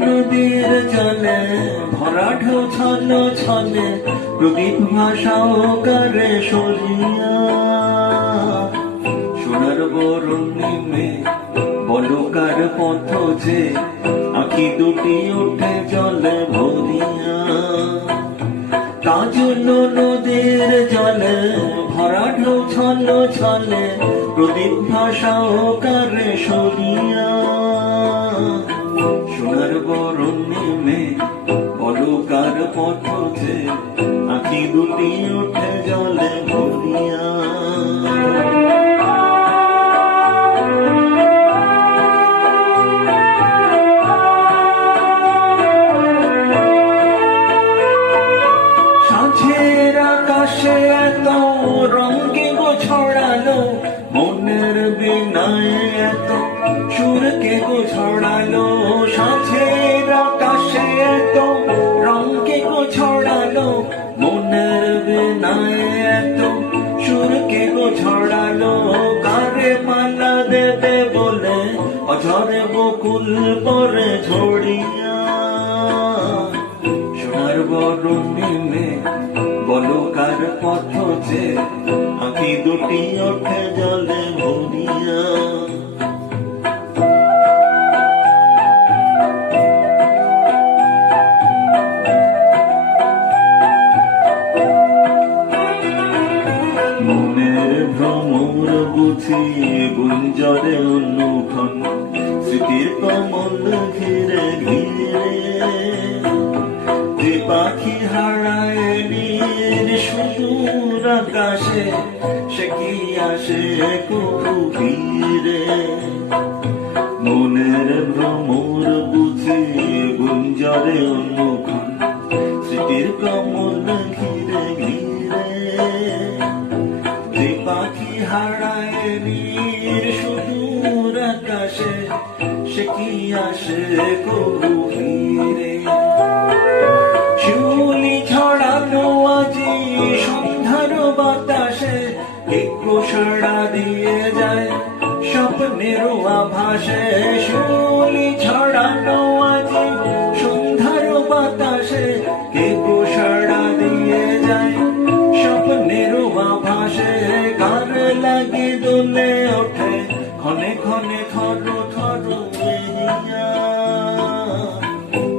নদীর জলে ভরা ঢেউ ছল ছলে প্রদীপ ভাষাও কারে সরিয়া সোনার বরণিমে বলকার পথ যে আঁখি দুটি ওঠে জলে ভরিয়া কাজল নদীর জলে ভরা ঢেউ ছল ছলে প্রদীপ ভাষাও কারে সরিয়া সোনার বরণিমে বলকার পথ যে আঁখি দুটি ওঠে জলে ভরিয়া সাঁঝের আকাশে এত রঙে গো ছড়ালো মনের বিনায় এত সুরকে গো ছড়ালো সাঁঝের আকাশে এত রঙে গো ছড়ালো মনের বিনায় এত সুরকে গো ছড়ালো কারে মালা দেবে বলে অঝরে বকুল পরে ঝড়িয়া সোনার বরণিমে বলকার পথ যে আঁখি দুটি ওঠে জলে ভরিয়া মনের ভ্রমর বুঝি গুঞ্জরে অনুক্ষণ স্মৃতির কমল ঘিরে ঘিরে যে পাখি হারায় নীর সুদূর আকাশে সে কি আসে কবু ফিরে মনের ভ্রমর বুঝি গুঞ্জরে অনুক্ষণ স্মৃতির কমল ঘিরে ঘিরে যে পাখি হারায় নীর সুদূর আকাশে সে কি আসে কবু ফিরে শিউলি ছড়ানো আজি সন্ধ্যার বাতাসে একটু সাড়া দিয়ে যায় স্বপ্নের আভাসে শিউলি ছড়ানো আজি সন্ধ্যার বাতাসে একটু সাড়া দিয়ে যায় স্বপ্নের আভাসে কার লাগে দোলে ওঠে ক্ষণে ক্ষণে থর থর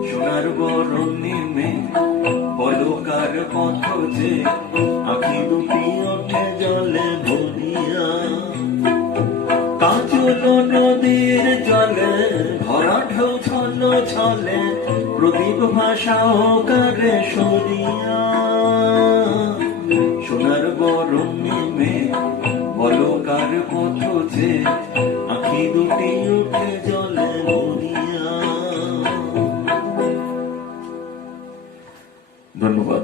সোনার বরণিমে বলকার পথ যে আঁখি দুটি ওঠে জলে ভরিয়া কাজল নদীর জলে ভরা ঢেউ ছল ছলে প্রদীপ ভাষাও কারে সরিয়া সোনার বরণিমে বলকার পথ যে আঁখি দুটি ওঠে জলে ভরিয়া ধন্যবাদ।